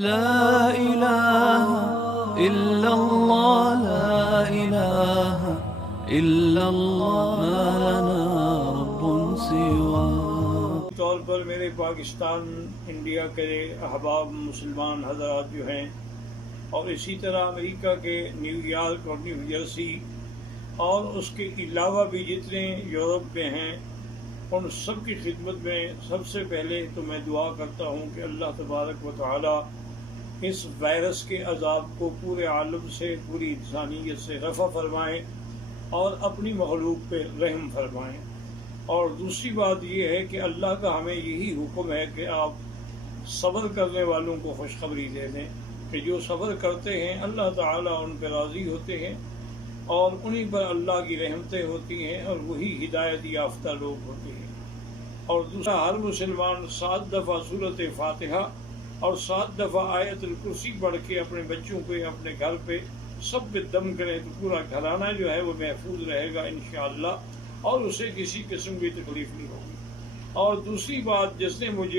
لا إله إلا الله لا إله إلا الله ما لنا رب سواه. طور پر میرے پاکستان انڈیا کے احباب مسلمان حضرات جو ہیں، اور اسی طرح امریکہ کے نیو یارک اور نیو جرسی اور اس کے علاوہ بھی جتنے یورپ میں ہیں، ان سب کی خدمت میں سب سے پہلے تو میں دعا کرتا ہوں کہ اللہ تبارک و تعالی اس وائرس کے عذاب کو پورے عالم سے، پوری انسانیت سے رفع فرمائیں اور اپنی مخلوق پہ رحم فرمائیں. اور دوسری بات یہ ہے کہ اللہ کا ہمیں یہی حکم ہے کہ آپ صبر کرنے والوں کو خوشخبری دے دیں کہ جو صبر کرتے ہیں اللہ تعالیٰ ان پہ راضی ہوتے ہیں اور انہی پر اللہ کی رحمتیں ہوتی ہیں اور وہی ہدایت یافتہ لوگ ہوتے ہیں. اور دوسرا، ہر مسلمان 7 دفعہ سورۃ فاتحہ اور 7 دفعہ آیت الکرسی پڑھ کے اپنے بچوں کو اپنے گھر پہ سب پہ دم کرے تو پورا گھرانہ جو ہے وہ محفوظ رہے گا انشاءاللہ، اور اسے کسی قسم کی تکلیف نہیں ہوگی. اور دوسری بات، جس نے مجھے